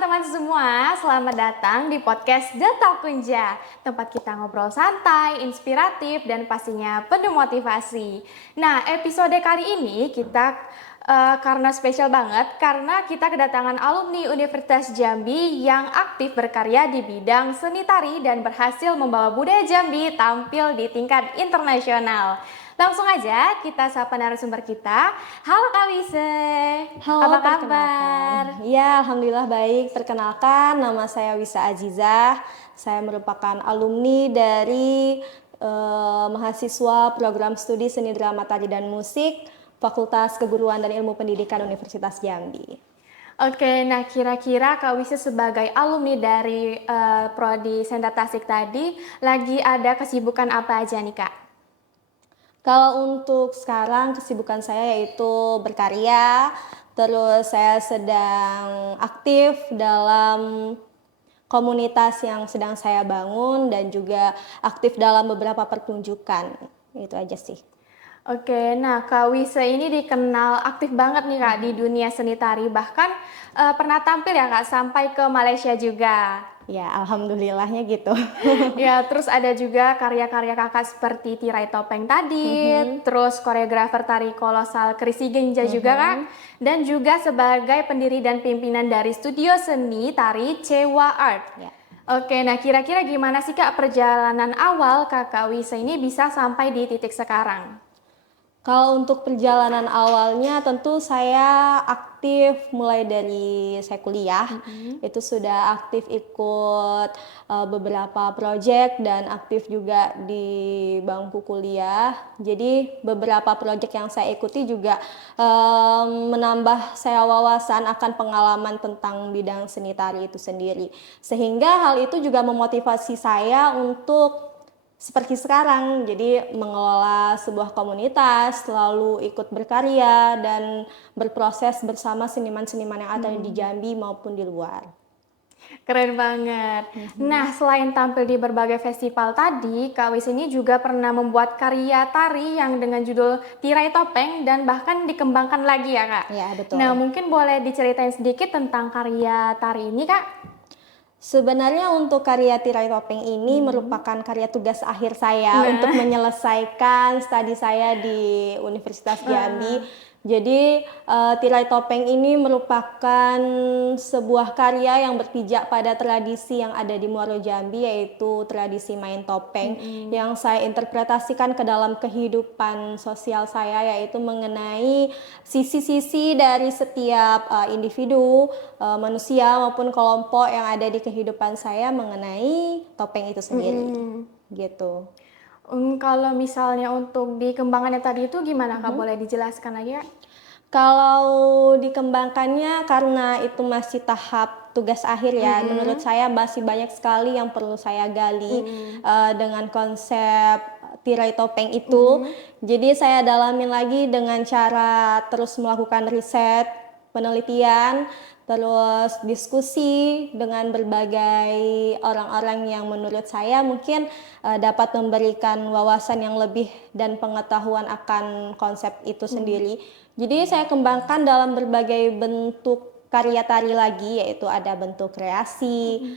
teman-teman semua, selamat datang di podcast Data Kunja, tempat kita ngobrol santai, inspiratif, dan pastinya penuh motivasi. Nah, episode kali ini kita karena spesial banget, karena kita kedatangan alumni Universitas Jambi yang aktif berkarya di bidang seni tari dan berhasil membawa budaya Jambi tampil di tingkat internasional. Langsung aja kita sapa narasumber kita. Halo Kak Wise. Halo, Apa kabar? perkenalkan. Ya, alhamdulillah baik. Perkenalkan, nama saya Wisa Azizah. Saya merupakan alumni dari mahasiswa program studi seni drama tari dan musik Fakultas Keguruan dan Ilmu Pendidikan Universitas Jambi. Oke, nah kira-kira Kak Wise sebagai alumni dari Prodi Senda Tasik tadi lagi ada kesibukan apa aja nih Kak? Kalau untuk sekarang kesibukan saya yaitu berkarya, terus saya sedang aktif dalam komunitas yang sedang saya bangun dan juga aktif dalam beberapa pertunjukan. Itu aja sih. Oke, nah Kak Wise ini dikenal aktif banget nih Kak di dunia seni tari, bahkan pernah tampil ya Kak sampai ke Malaysia juga. Ya, alhamdulillahnya gitu. Ya, terus ada juga karya-karya kakak seperti tirai topeng tadi, terus koreografer tari kolosal Krisi Genja juga Kak, dan juga sebagai pendiri dan pimpinan dari studio seni tari Cewa Art. Ya. Oke, nah kira-kira gimana sih Kak perjalanan awal Kakak Wise ini bisa sampai di titik sekarang? Kalau untuk perjalanan awalnya tentu saya aktif mulai dari saya kuliah. Itu sudah aktif ikut beberapa proyek dan aktif juga di bangku kuliah. Jadi beberapa proyek yang saya ikuti juga menambah saya wawasan akan pengalaman tentang bidang seni tari itu sendiri. Sehingga hal itu juga memotivasi saya untuk seperti sekarang, jadi mengelola sebuah komunitas, selalu ikut berkarya dan berproses bersama seniman-seniman yang ada di Jambi maupun di luar. Keren banget. Nah, selain tampil di berbagai festival tadi, Kak Wis ini juga pernah membuat karya tari yang dengan judul Tirai Topeng dan bahkan dikembangkan lagi ya, Kak? Ya, betul. Nah, mungkin boleh diceritain sedikit tentang karya tari ini, Kak? Sebenarnya untuk karya tirai topeng ini merupakan karya tugas akhir saya untuk menyelesaikan studi saya di Universitas Jambi. Jadi tirai topeng ini merupakan sebuah karya yang berpijak pada tradisi yang ada di Muaro Jambi, yaitu tradisi main topeng yang saya interpretasikan ke dalam kehidupan sosial saya, yaitu mengenai sisi-sisi dari setiap individu, manusia maupun kelompok yang ada di kehidupan saya mengenai topeng itu sendiri. Gitu. Kalau misalnya untuk dikembangkannya tadi itu gimana, Kak? Boleh dijelaskan lagi, Kak? Kalau dikembangkannya karena itu masih tahap tugas akhir ya, menurut saya masih banyak sekali yang perlu saya gali dengan konsep tirai topeng itu. Jadi saya dalamin lagi dengan cara terus melakukan riset, penelitian, terus diskusi dengan berbagai orang-orang yang menurut saya mungkin dapat memberikan wawasan yang lebih dan pengetahuan akan konsep itu sendiri. Jadi saya kembangkan dalam berbagai bentuk karya tari lagi, yaitu ada bentuk kreasi,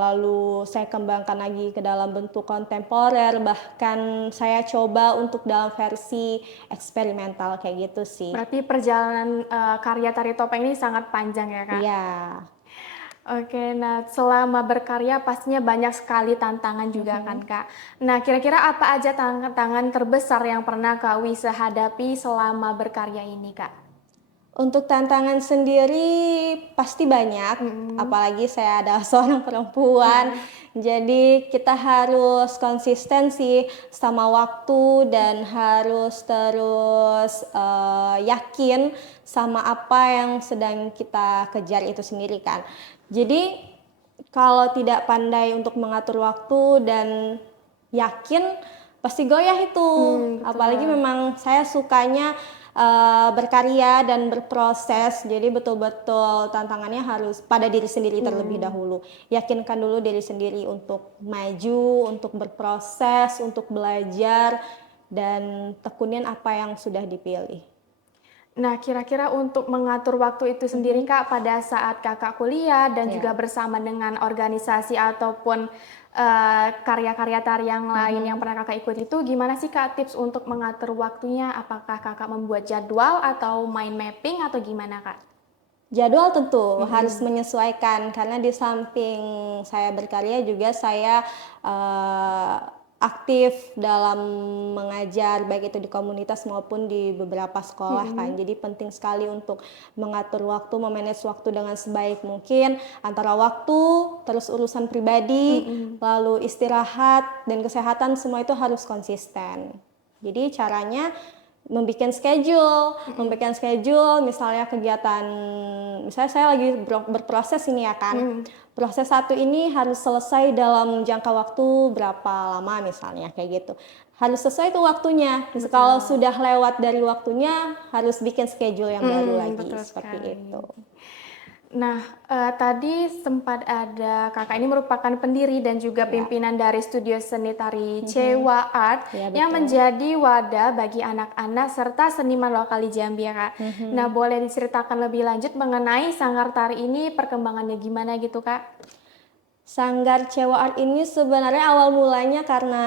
lalu saya kembangkan lagi ke dalam bentuk kontemporer, bahkan saya coba untuk dalam versi eksperimental kayak gitu sih. Berarti perjalanan karya tari topeng ini sangat panjang ya, Kak? Iya. Oke, nah selama berkarya pastinya banyak sekali tantangan juga kan Kak. Nah kira-kira apa aja tantangan terbesar yang pernah Kak Wisa hadapi selama berkarya ini Kak? Untuk tantangan sendiri pasti banyak, apalagi saya adalah seorang perempuan. Jadi kita harus konsisten sih sama waktu dan harus terus yakin sama apa yang sedang kita kejar itu sendiri kan. Jadi kalau tidak pandai untuk mengatur waktu dan yakin pasti goyah itu. Apalagi memang saya sukanya berkarya dan berproses, jadi betul-betul tantangannya harus pada diri sendiri terlebih dahulu. Yakinkan dulu diri sendiri untuk maju, untuk berproses, untuk belajar, dan tekunin apa yang sudah dipilih. Nah, kira-kira untuk mengatur waktu itu sendiri Kak, pada saat Kakak kuliah dan Ya. juga bersama dengan organisasi ataupun karya-karya tari yang lain yang pernah Kakak ikut itu, gimana sih Kak tips untuk mengatur waktunya? Apakah Kakak membuat jadwal atau mind mapping atau gimana Kak? Jadwal tentu harus menyesuaikan karena di samping saya berkarya juga saya eh, aktif dalam mengajar baik itu di komunitas maupun di beberapa sekolah kan. Jadi penting sekali untuk mengatur waktu, memanage waktu dengan sebaik mungkin antara waktu, terus urusan pribadi, lalu istirahat dan kesehatan semua itu harus konsisten. Jadi caranya membuat schedule, misalnya kegiatan, misalnya saya lagi berproses ini ya kan, proses satu ini harus selesai dalam jangka waktu berapa lama misalnya kayak gitu, harus sesuai tuh waktunya. Kalau sudah lewat dari waktunya harus bikin schedule yang baru lagi Betul seperti sekali. itu. Nah, tadi sempat ada Kakak ini merupakan pendiri dan juga pimpinan dari studio seni tari Cewa Art Ya, yang betul. menjadi wadah bagi anak-anak serta seniman lokal di Jambi ya Kak. Nah, boleh diceritakan lebih lanjut mengenai sanggar tari ini perkembangannya gimana gitu Kak? Sanggar Cewa Art ini sebenarnya awal mulanya karena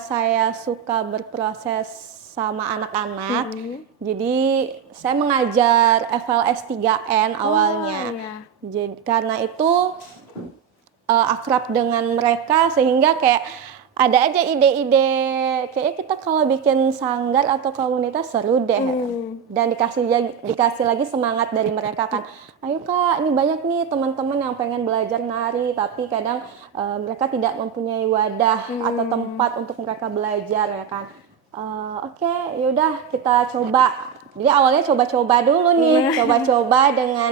saya suka berproses sama anak-anak. Jadi saya mengajar FLS 3N awalnya. Iya. Jadi karena itu akrab dengan mereka sehingga kayak ada aja ide-ide kayaknya kita kalau bikin sanggar atau komunitas seru deh. Dan dikasih lagi semangat dari mereka kan, ayo Kak, ini banyak nih teman-teman yang pengen belajar nari tapi kadang mereka tidak mempunyai wadah atau tempat untuk mereka belajar ya kan. Oke, yaudah kita coba. Jadi awalnya coba-coba dulu nih, coba-coba dengan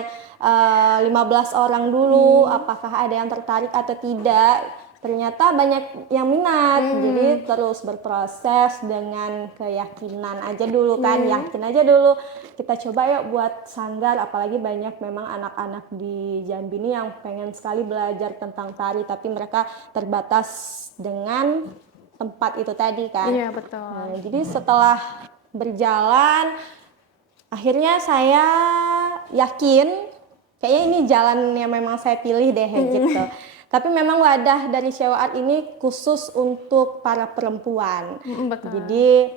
15 orang dulu, apakah ada yang tertarik atau tidak. Ternyata banyak yang minat, jadi terus berproses dengan keyakinan aja dulu kan, yakin aja dulu. Kita coba yuk buat sanggar, apalagi banyak memang anak-anak di Jambi ini yang pengen sekali belajar tentang tari, tapi mereka terbatas dengan tempat itu tadi kan. Iya, betul. Nah, jadi setelah berjalan, akhirnya saya yakin kayaknya ini jalan yang memang saya pilih deh gitu. Tapi memang wadah dari Cewa Art ini khusus untuk para perempuan. Betul. Jadi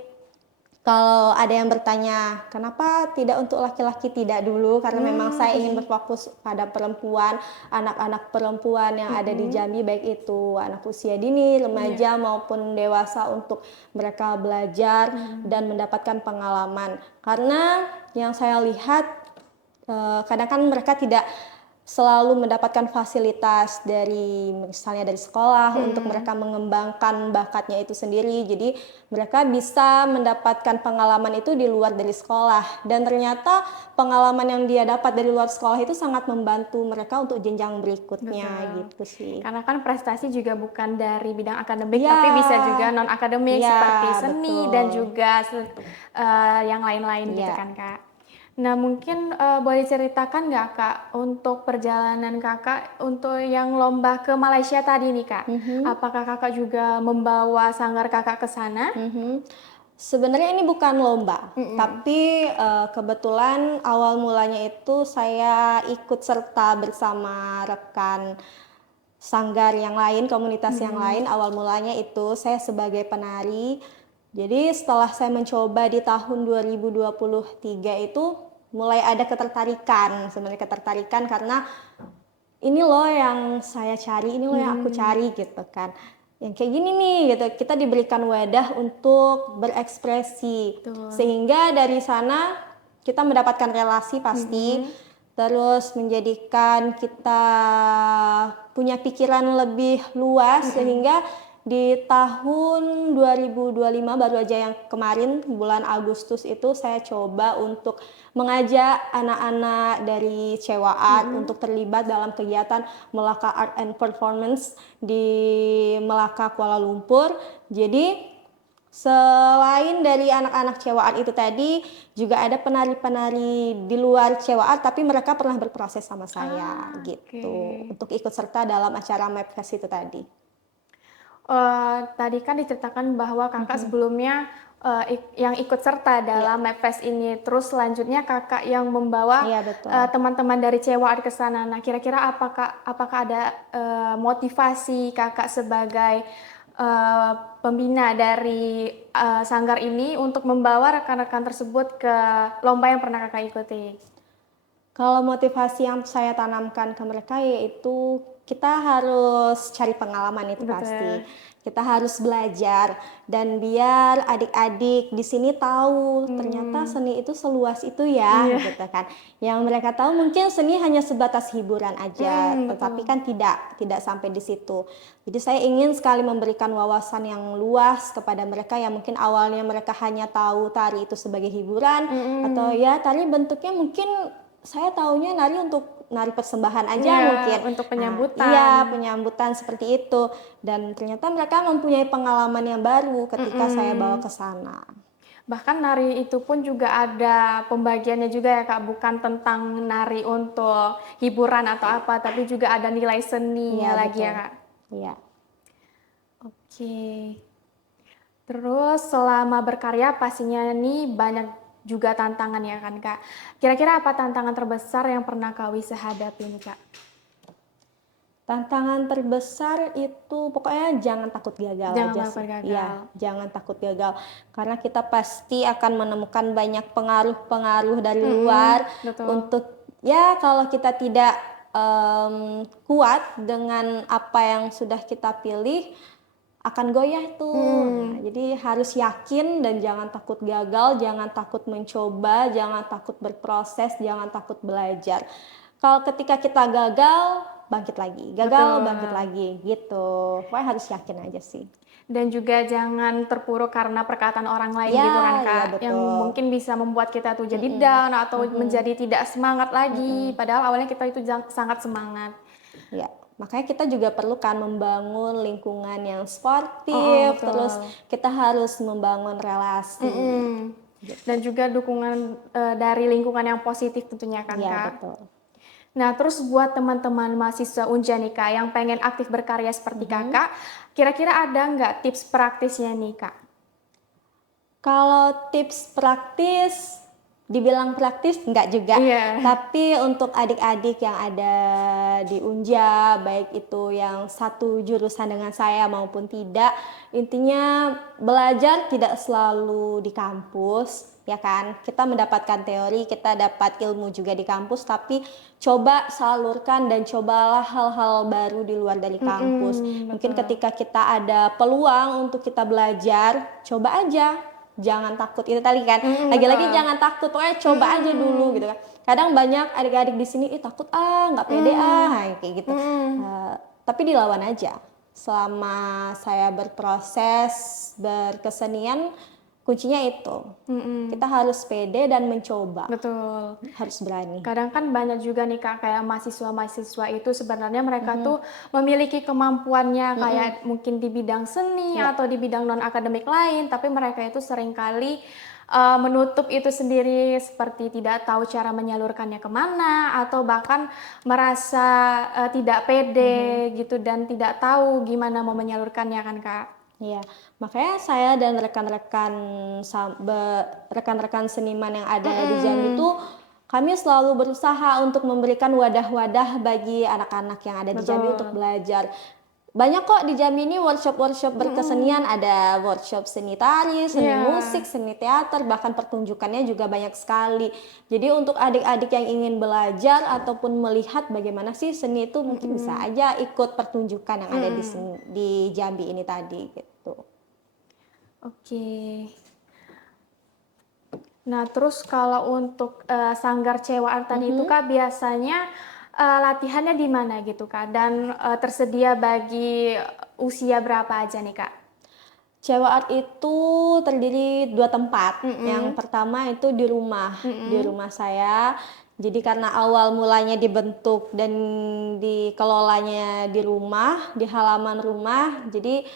kalau ada yang bertanya, kenapa tidak untuk laki-laki tidak dulu? Karena memang saya ingin berfokus pada perempuan, anak-anak perempuan yang ada di Jambi, baik itu anak usia dini, remaja maupun dewasa untuk mereka belajar dan mendapatkan pengalaman. Karena yang saya lihat kadang kan mereka tidak selalu mendapatkan fasilitas dari misalnya dari sekolah untuk mereka mengembangkan bakatnya itu sendiri. Jadi mereka bisa mendapatkan pengalaman itu di luar dari sekolah, dan ternyata pengalaman yang dia dapat dari luar sekolah itu sangat membantu mereka untuk jenjang berikutnya. Gitu sih. Karena kan prestasi juga bukan dari bidang akademik, Ya. tapi bisa juga non akademik Ya, seperti seni betul. dan juga yang lain-lain gitu Ya. kan Kak. Nah, mungkin boleh ceritakan nggak Kak untuk perjalanan Kakak untuk yang lomba ke Malaysia tadi nih Kak? Apakah Kakak juga membawa sanggar Kakak ke sana? Sebenarnya ini bukan lomba, tapi kebetulan awal mulanya itu saya ikut serta bersama rekan sanggar yang lain, komunitas yang lain. Awal mulanya itu saya sebagai penari. Jadi setelah saya mencoba di tahun 2023 itu mulai ada ketertarikan, sebenarnya ketertarikan karena ini loh yang saya cari, ini loh yang aku cari gitu kan. Yang kayak gini nih gitu, kita diberikan wadah untuk berekspresi. Sehingga dari sana kita mendapatkan relasi pasti, terus menjadikan kita punya pikiran lebih luas sehingga di tahun 2025 baru aja yang kemarin bulan Agustus itu saya coba untuk mengajak anak-anak dari Cewa Art untuk terlibat dalam kegiatan Melaka Art and Performance di Melaka, Kuala Lumpur. Jadi selain dari anak-anak Cewa Art itu tadi, juga ada penari-penari di luar Cewa Art tapi mereka pernah berproses sama saya gitu, untuk ikut serta dalam acara Mapfest itu tadi. Tadi kan diceritakan bahwa Kakak sebelumnya yang ikut serta dalam MapFest ini. Terus selanjutnya kakak yang membawa Iya, betul. teman-teman dari CEWA ke sana. Nah, kira-kira apakah ada motivasi kakak sebagai pembina dari sanggar ini untuk membawa rekan-rekan tersebut ke lomba yang pernah kakak ikuti? Kalau motivasi yang saya tanamkan ke mereka yaitu kita harus cari pengalaman, itu Betul. pasti. Kita harus belajar dan biar adik-adik di sini tahu ternyata seni itu seluas itu ya, Iya. gitu kan. Yang mereka tahu mungkin seni hanya sebatas hiburan aja, tetapi Betul. kan tidak sampai di situ. Jadi saya ingin sekali memberikan wawasan yang luas kepada mereka yang mungkin awalnya mereka hanya tahu tari itu sebagai hiburan atau ya tari bentuknya mungkin saya taunya nari untuk nari persembahan aja Iya, mungkin. untuk Nah, penyambutan. iya, penyambutan seperti itu. Dan ternyata mereka mempunyai pengalaman yang baru ketika saya bawa ke sana. Bahkan nari itu pun juga ada pembagiannya juga ya Kak, bukan tentang nari untuk hiburan atau apa, tapi juga ada nilai seninya Iya, lagi betul. ya Kak. Iya. Oke. Terus selama berkarya pastinya nih banyak juga tantangan ya kan Kak. Kira-kira apa tantangan terbesar yang pernah Kak Wisa hadapi nih Kak? Tantangan terbesar itu pokoknya jangan takut gagal Jangan aja takut sih. gagal. Iya, jangan takut gagal. Karena kita pasti akan menemukan banyak pengaruh-pengaruh dari luar Betul. untuk ya kalau kita tidak kuat dengan apa yang sudah kita pilih akan goyah tuh. Nah, jadi harus yakin dan jangan takut gagal, jangan takut mencoba, jangan takut berproses, jangan takut belajar. Kalau ketika kita gagal, bangkit lagi. Gagal, Betul. bangkit lagi gitu. Pokoknya harus yakin aja sih. Dan juga jangan terpuruk karena perkataan orang lain Ya, gitu kan iya, Kak, yang betul. mungkin bisa membuat kita tuh jadi down atau menjadi tidak semangat lagi, padahal awalnya kita itu sangat semangat. Ya, makanya kita juga perlu kan membangun lingkungan yang Oh, sportif, betul. terus kita harus membangun relasi. Dan juga dukungan dari lingkungan yang positif tentunya kan Iya, Kak. betul. Nah, terus buat teman-teman mahasiswa Unja nih Kak, yang pengen aktif berkarya seperti Kakak, kira-kira ada nggak tips praktisnya nih Kak? Kalau tips praktis, dibilang praktis enggak juga. Iya. Tapi untuk adik-adik yang ada di Unja, baik itu yang satu jurusan dengan saya maupun tidak, intinya belajar tidak selalu di kampus, ya kan? Kita mendapatkan teori, kita dapat ilmu juga di kampus, tapi coba salurkan dan cobalah hal-hal baru di luar dari kampus. Mungkin ketika kita ada peluang untuk kita belajar, coba aja. Jangan takut, itu tadi kan lagi-lagi jangan takut, pokoknya coba aja dulu gitu kan. Kadang banyak adik-adik di sini takut nggak pede kayak gitu. Tapi dilawan aja. Selama saya berproses berkesenian, kuncinya itu kita harus pede dan mencoba. Betul. Harus berani. Kadang kan banyak juga nih Kak, kayak mahasiswa-mahasiswa itu sebenarnya mereka tuh memiliki kemampuannya kayak mungkin di bidang seni atau di bidang non-akademik lain, tapi mereka itu seringkali menutup itu sendiri seperti tidak tahu cara menyalurkannya kemana atau bahkan merasa tidak pede gitu dan tidak tahu gimana mau menyalurkannya kan Kak. Iya, makanya saya dan rekan-rekan seniman yang ada di Jambi itu kami selalu berusaha untuk memberikan wadah-wadah bagi anak-anak yang ada di Jambi untuk belajar. Banyak kok di Jambi ini workshop-workshop berkesenian, ada workshop seni tari, seni musik, seni teater, bahkan pertunjukannya juga banyak sekali. Jadi untuk adik-adik yang ingin belajar ataupun melihat bagaimana sih seni itu mungkin bisa aja ikut pertunjukan yang ada di Jambi ini tadi gitu. Oke. Nah, terus kalau untuk sanggar CEWA tadi itu Kak biasanya latihannya di mana gitu Kak? Dan tersedia bagi usia berapa aja nih Kak? CEWA Art itu terdiri 2 tempat. Yang pertama itu di rumah saya. Jadi karena awal mulanya dibentuk dan dikelolanya di rumah, di halaman rumah, jadi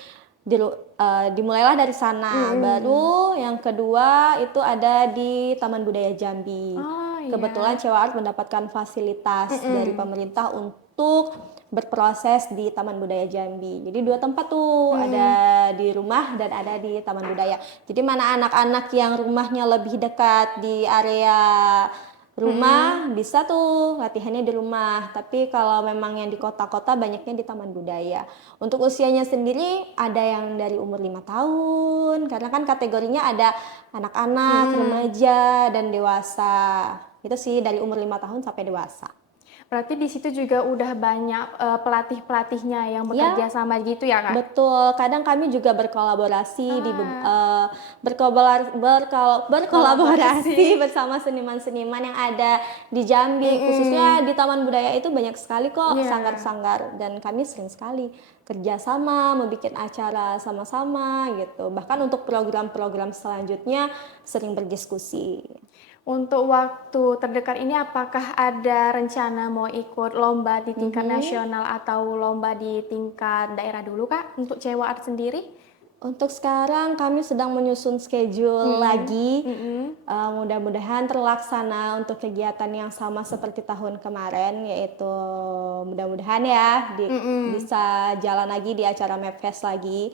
dimulailah dari sana. Baru yang kedua itu ada di Taman Budaya Jambi. Oh, iya. Kebetulan CEWA Art mendapatkan fasilitas dari pemerintah untuk berproses di Taman Budaya Jambi. Jadi 2 tempat tuh, ada di rumah dan ada di Taman Budaya. Jadi mana anak-anak yang rumahnya lebih dekat di area rumah bisa tuh latihannya di rumah. Tapi kalau memang yang di kota-kota banyaknya di Taman Budaya. Untuk usianya sendiri ada yang dari umur 5 tahun, karena kan kategorinya ada anak-anak, remaja, dan dewasa. Itu sih dari umur 5 tahun sampai dewasa. Berarti di situ juga udah banyak pelatih-pelatihnya yang bekerja sama gitu ya Kak? Betul, kadang kami juga berkolaborasi berkolaborasi bersama seniman-seniman yang ada di Jambi, khususnya di Taman Budaya itu banyak sekali kok sanggar-sanggar, dan kami sering sekali kerjasama, membuat acara sama-sama gitu. Bahkan untuk program-program selanjutnya sering berdiskusi. Untuk waktu terdekat ini apakah ada rencana mau ikut lomba di tingkat nasional atau lomba di tingkat daerah dulu Kak untuk Cewa Art sendiri? Untuk sekarang kami sedang menyusun schedule lagi. Mudah-mudahan terlaksana untuk kegiatan yang sama seperti tahun kemarin, yaitu mudah-mudahan ya bisa jalan lagi di acara Mapfest lagi.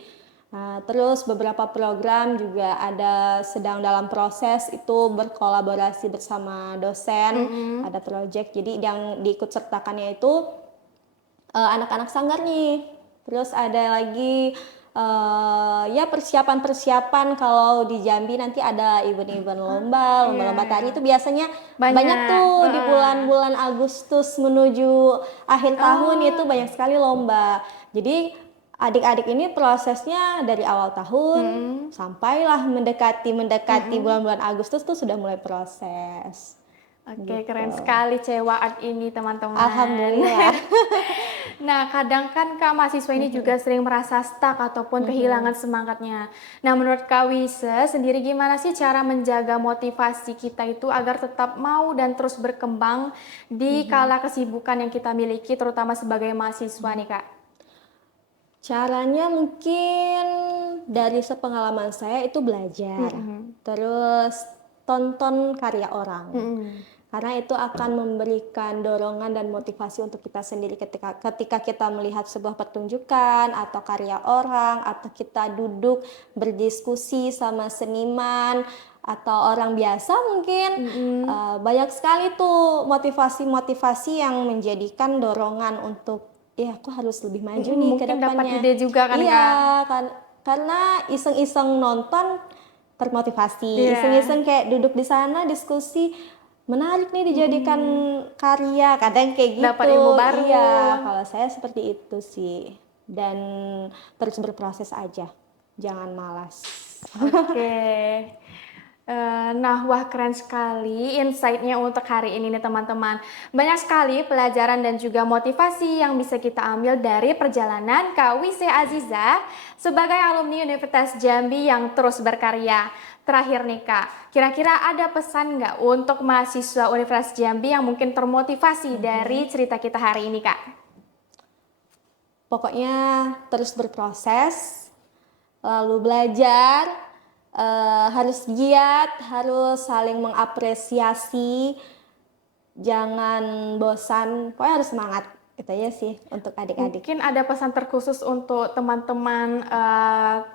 Terus beberapa program juga ada sedang dalam proses, itu berkolaborasi bersama dosen, ada project. Jadi yang diikut sertakannya itu anak-anak sanggar nih. Terus ada lagi ya persiapan-persiapan kalau di Jambi nanti ada event-event lomba tari itu biasanya banyak tuh di bulan-bulan Agustus menuju akhir tahun itu banyak sekali lomba. Jadi adik-adik ini prosesnya dari awal tahun sampailah mendekati bulan-bulan Agustus tuh sudah mulai proses. Oke, keren sekali Cewa Art ini teman-teman. Alhamdulillah. Nah, kadang kan Kak mahasiswa ini juga sering merasa stuck ataupun kehilangan semangatnya. Nah, menurut Kak Wise sendiri gimana sih cara menjaga motivasi kita itu agar tetap mau dan terus berkembang di kala kesibukan yang kita miliki terutama sebagai mahasiswa nih Kak? Caranya mungkin dari sepengalaman saya itu belajar, terus tonton karya orang, karena itu akan memberikan dorongan dan motivasi untuk kita sendiri ketika kita melihat sebuah pertunjukan atau karya orang, atau kita duduk berdiskusi sama seniman atau orang biasa mungkin. Banyak sekali tuh motivasi-motivasi yang menjadikan dorongan untuk aku harus lebih maju nih ke depannya. Mungkin dapat ide juga kan iya, Kak? karena iseng-iseng nonton termotivasi, iseng-iseng kayak duduk di sana diskusi, menarik nih dijadikan karya, kadang kayak gitu. Dapat ilmu baru. Iya, kalau saya seperti itu sih. Dan terus berproses aja, jangan malas. Oke. Nah, wah keren sekali insight-nya untuk hari ini nih teman-teman. Banyak sekali pelajaran dan juga motivasi yang bisa kita ambil dari perjalanan Kak Wise Aziza sebagai alumni Universitas Jambi yang terus berkarya. Terakhir nih Kak, kira-kira ada pesan nggak untuk mahasiswa Universitas Jambi yang mungkin termotivasi dari cerita kita hari ini Kak? Pokoknya terus berproses, lalu belajar, harus giat, harus saling mengapresiasi, jangan bosan, pokoknya harus semangat. Itu aja sih untuk adik-adik. Mungkin ada pesan terkhusus untuk teman-teman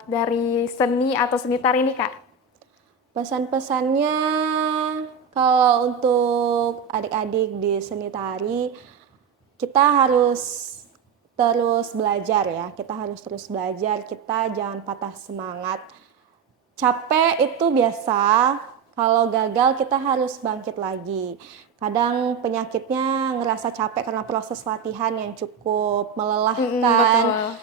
dari seni atau seni tari ini Kak? Pesan-pesannya kalau untuk adik-adik di seni tari, kita harus terus belajar ya, kita harus terus belajar, kita jangan patah semangat. Capek itu biasa, kalau gagal kita harus bangkit lagi. Kadang penyakitnya ngerasa capek karena proses latihan yang cukup melelahkan,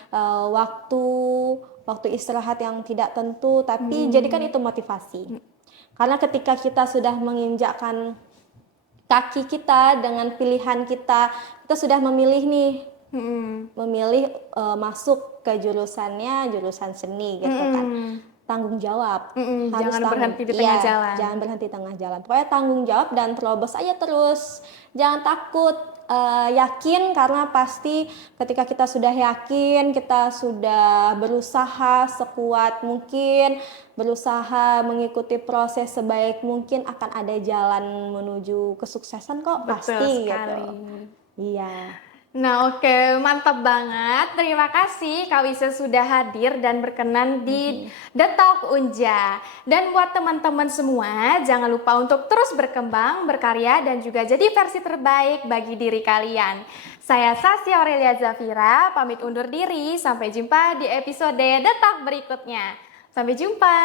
waktu istirahat yang tidak tentu, tapi jadikan itu motivasi. Karena ketika kita sudah menginjakkan kaki kita dengan pilihan kita sudah memilih nih, memilih masuk ke jurusannya, jurusan seni gitu kan. Tanggung jawab, harus jangan berhenti di tengah jalan. Jangan berhenti tengah jalan. Pokoknya tanggung jawab dan terobos aja terus. Jangan takut, yakin, karena pasti ketika kita sudah yakin, kita sudah berusaha sekuat mungkin, berusaha mengikuti proses sebaik mungkin, akan ada jalan menuju kesuksesan kok. Betul pasti sekali. gitu. Iya. Nah, oke, mantap banget. Terima kasih Kak Wisa sudah hadir dan berkenan di The Talk Unja. Dan buat teman-teman semua, jangan lupa untuk terus berkembang, berkarya, dan juga jadi versi terbaik bagi diri kalian. Saya Sasya Aurelia Zafira, pamit undur diri. Sampai jumpa di episode The Talk berikutnya. Sampai jumpa.